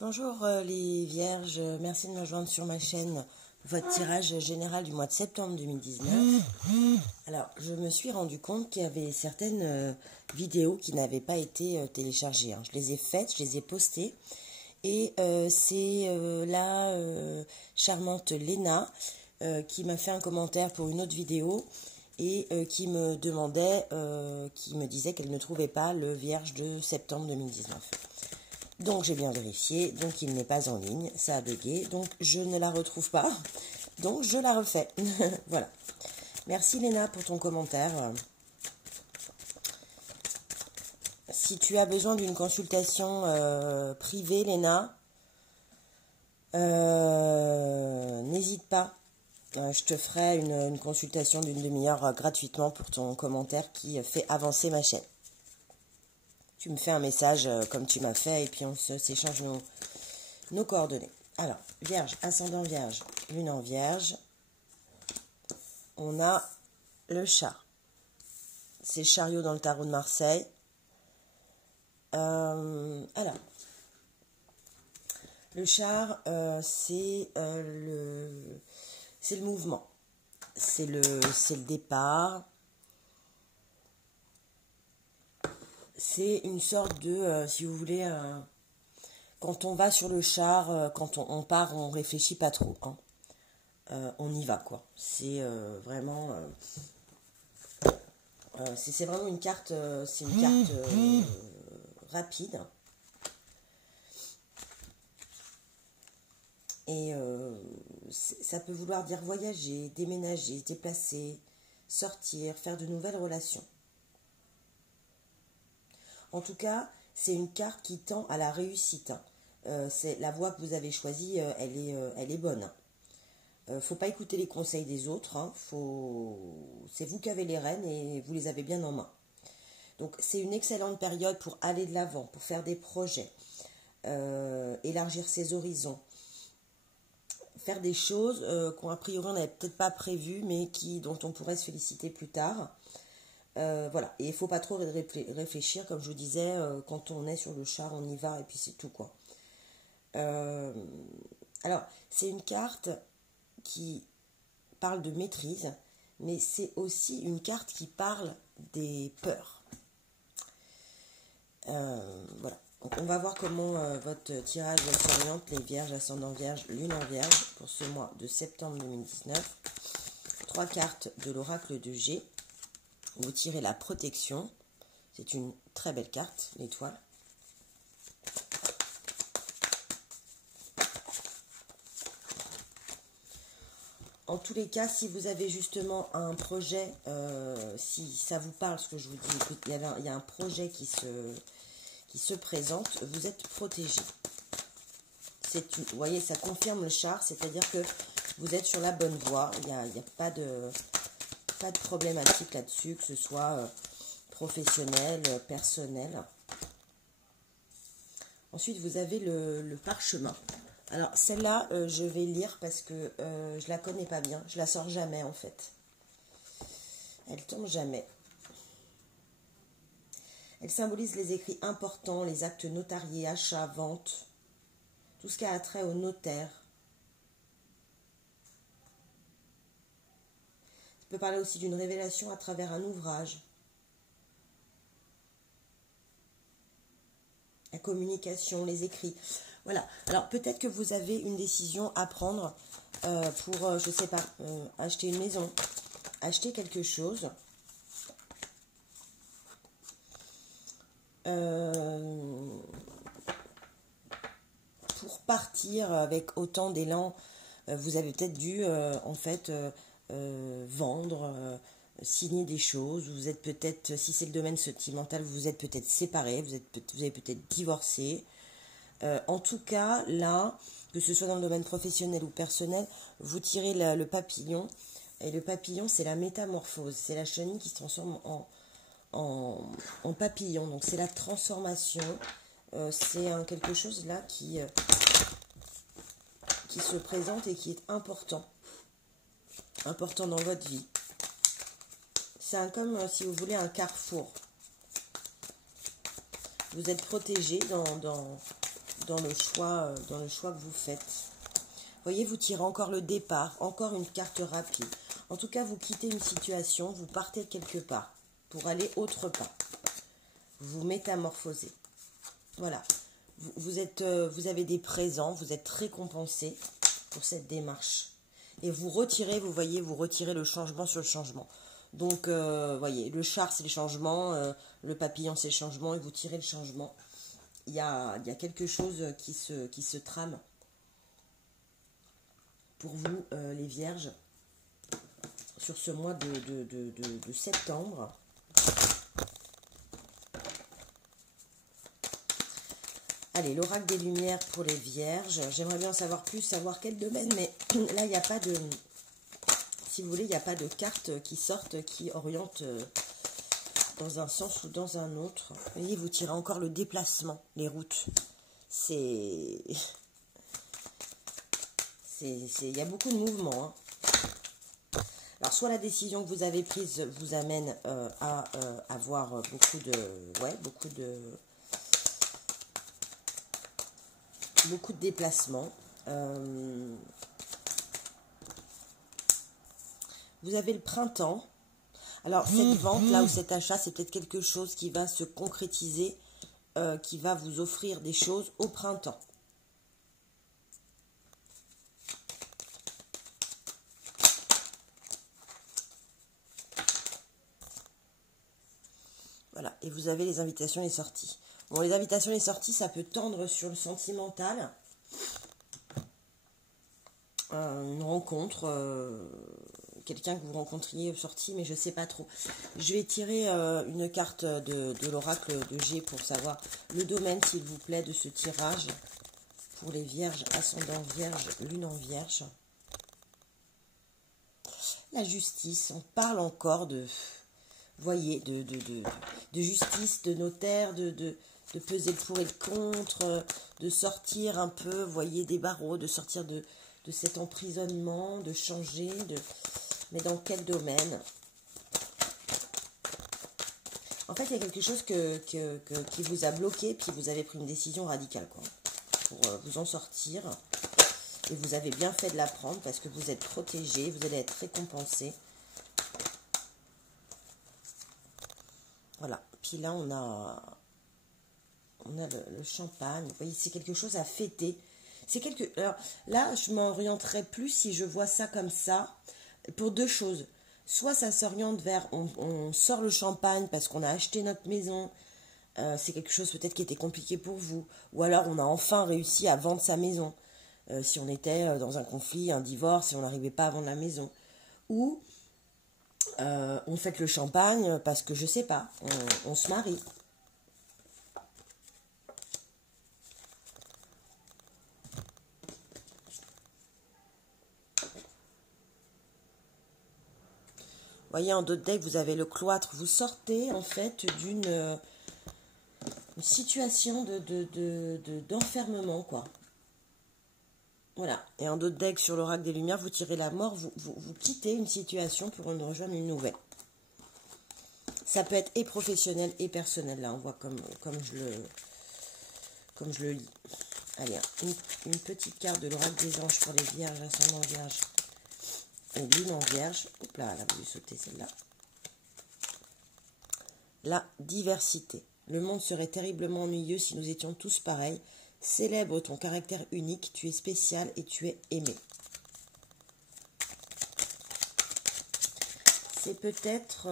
Bonjour les vierges, merci de me rejoindre sur ma chaîne, votre tirage général du mois de septembre 2019. Alors, je me suis rendu compte qu'il y avait certaines vidéos qui n'avaient pas été téléchargées. Je les ai faites, je les ai postées. Et c'est la charmante Léna qui m'a fait un commentaire pour une autre vidéo et qui me demandait, qui me disait qu'elle ne trouvait pas le vierge de septembre 2019. Donc j'ai bien vérifié, donc il n'est pas en ligne, ça a bugué, donc je ne la retrouve pas, donc je la refais. Voilà. Merci Léna pour ton commentaire. Si tu as besoin d'une consultation privée, Léna, n'hésite pas. Je te ferai une consultation d'une demi-heure gratuitement pour ton commentaire qui fait avancer ma chaîne. Tu me fais un message comme tu m'as fait et puis on s'échange nos coordonnées. Alors, Vierge, ascendant Vierge, Lune en Vierge. On a le chat. C'est le chariot dans le tarot de Marseille. Alors, le char, c'est le mouvement. C'est le départ. C'est une sorte de, si vous voulez, quand on va sur le char, quand on part, on réfléchit pas trop. On y va, quoi. C'est vraiment... c'est vraiment une carte, rapide. Et ça peut vouloir dire voyager, déménager, déplacer, sortir, faire de nouvelles relations. En tout cas, c'est une carte qui tend à la réussite. La voie que vous avez choisie, elle est bonne. Faut pas écouter les conseils des autres. C'est vous qui avez les rênes et vous les avez bien en main. Donc, c'est une excellente période pour aller de l'avant, pour faire des projets, élargir ses horizons, faire des choses qu'on a priori on n'avait peut-être pas prévues, mais dont on pourrait se féliciter plus tard. Voilà, et il ne faut pas trop réfléchir, comme je vous disais, quand on est sur le char, on y va et puis c'est tout, quoi. Alors, c'est une carte qui parle de maîtrise, mais c'est aussi une carte qui parle des peurs. Voilà, donc on va voir comment votre tirage s'oriente, les vierges, ascendant vierge, lune en vierge, pour ce mois de septembre 2019. 3 cartes de l'oracle de G. Vous tirez la protection. C'est une très belle carte, l'étoile. En tous les cas, si vous avez justement un projet, si ça vous parle, ce que je vous dis, il y a un projet qui se présente, vous êtes protégé. Vous voyez, ça confirme le char, c'est-à-dire que vous êtes sur la bonne voie. Il n'y a pas de problématique là-dessus, que ce soit professionnel, personnel. Ensuite, vous avez le parchemin. Alors, celle-là, je vais lire parce que je la connais pas bien. Je la sors jamais, en fait. Elle tombe jamais. Elle symbolise les écrits importants, les actes notariés, achats, ventes, tout ce qui a trait au notaire. Ça peut parler aussi d'une révélation à travers un ouvrage. La communication, les écrits. Voilà. Alors, peut-être que vous avez une décision à prendre pour, je sais pas, acheter une maison, acheter quelque chose. Pour partir avec autant d'élan, vous avez peut-être dû, en fait, vendre, signer des choses. Vous êtes peut-être, si c'est le domaine sentimental, vous êtes peut-être séparés, vous avez peut-être divorcé. En tout cas, là, que ce soit dans le domaine professionnel ou personnel, vous tirez le papillon. Et le papillon, c'est la métamorphose. C'est la chenille qui se transforme en papillon. Donc, c'est la transformation. C'est quelque chose là qui se présente et qui est important. Important dans votre vie. C'est comme, si vous voulez, un carrefour. Vous êtes protégé dans dans le choix que vous faites. Vous voyez, vous tirez encore le départ, encore une carte rapide. En tout cas, vous quittez une situation, vous partez quelque part pour aller autre part. Vous métamorphosez. Voilà. Vous avez des présents, vous êtes récompensé pour cette démarche. Et vous retirez, vous voyez, vous retirez le changement sur le changement. Donc, voyez, le char, c'est le changement, le papillon, c'est le changement, et vous tirez le changement. Il y a quelque chose qui se trame pour vous, les vierges, sur ce mois de septembre. Allez, l'oracle des lumières pour les vierges. J'aimerais bien en savoir plus, savoir quel domaine, mais là, il n'y a pas de... Si vous voulez, il n'y a pas de carte qui sortent, qui oriente dans un sens ou dans un autre. Vous voyez, vous tirez encore le déplacement, les routes. Il y a beaucoup de mouvements. Hein. Alors, soit la décision que vous avez prise vous amène à avoir beaucoup de déplacements. Vous avez le printemps. Alors, cette vente là ou cet achat, c'est peut-être quelque chose qui va se concrétiser, qui va vous offrir des choses au printemps. Voilà, et vous avez les invitations et les sorties. Bon, les invitations et les sorties, ça peut tendre sur le sentimental. Une rencontre, quelqu'un que vous rencontriez sorti, mais je ne sais pas trop. Je vais tirer une carte de l'oracle de G pour savoir le domaine, s'il vous plaît, de ce tirage pour les vierges, ascendant vierge, lune en vierge. La justice, on parle encore de, voyez, de justice, de notaire, de peser le pour et le contre, de sortir un peu, voyez, des barreaux, de sortir de cet emprisonnement, de changer, mais dans quel domaine? En fait, il y a quelque chose qui vous a bloqué, puis vous avez pris une décision radicale, quoi, pour vous en sortir. Et vous avez bien fait de la prendre, parce que vous êtes protégé, vous allez être récompensé. Voilà. Puis là, on a le champagne. Vous voyez, c'est quelque chose à fêter. Alors là, je m'orienterai plus si je vois ça comme ça, pour deux choses. Soit ça s'oriente vers, on sort le champagne parce qu'on a acheté notre maison, c'est quelque chose peut-être qui était compliqué pour vous, ou alors on a enfin réussi à vendre sa maison, si on était dans un conflit, un divorce, et on n'arrivait pas à vendre la maison. Ou on fête le champagne parce que je sais pas, on se marie. Vous voyez, en d'autres decks, vous avez le cloître. Vous sortez, en fait, d'une situation d'enfermement, quoi. Voilà. Et en d'autres decks, sur l'oracle des lumières, vous tirez la mort. Vous quittez une situation pour en rejoindre une nouvelle. Ça peut être et professionnel et personnel. Là, on voit comme je le lis. Allez, une petite carte de l'oracle des anges pour les vierges, ascendant vierge. Et lune en vierge. Hop là, elle a voulu sauter celle-là. La diversité. Le monde serait terriblement ennuyeux si nous étions tous pareils. Célèbre ton caractère unique. Tu es spécial et tu es aimé. C'est peut-être...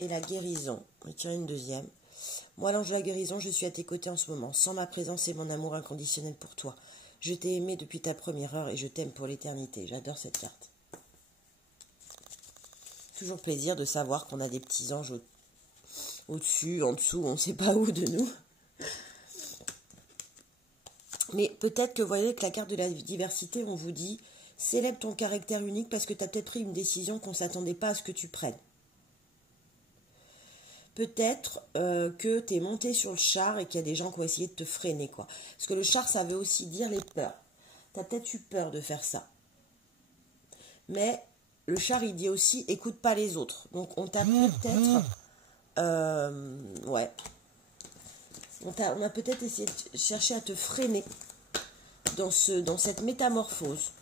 et la guérison. On va tirer une deuxième. Moi, l'ange de la guérison, je suis à tes côtés en ce moment. Sans ma présence et mon amour inconditionnel pour toi. Je t'ai aimé depuis ta première heure et je t'aime pour l'éternité. J'adore cette carte. Toujours plaisir de savoir qu'on a des petits anges au-dessus, en dessous, on ne sait pas où de nous. Mais peut-être que vous voyez que la carte de la diversité, on vous dit, célèbre ton caractère unique parce que tu as peut-être pris une décision qu'on ne s'attendait pas à ce que tu prennes. Peut-être que tu es monté sur le char et qu'il y a des gens qui ont essayé de te freiner, quoi. Parce que le char, ça veut aussi dire les peurs. Tu as peut-être eu peur de faire ça. Mais le char, il dit aussi, écoute pas les autres. Donc, on t'a peut-être... ouais. On a peut-être essayé de chercher à te freiner dans cette métamorphose.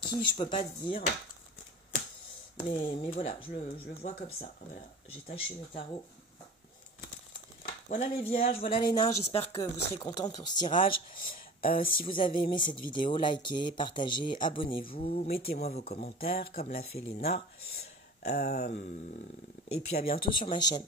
Qui, je peux pas te dire. Mais voilà, je le vois comme ça. Voilà, j'ai taché le tarot. Voilà les vierges, voilà les nains. J'espère que vous serez contents pour ce tirage. Si vous avez aimé cette vidéo, likez, partagez, abonnez-vous, mettez-moi vos commentaires, comme l'a fait Léna. Et puis à bientôt sur ma chaîne.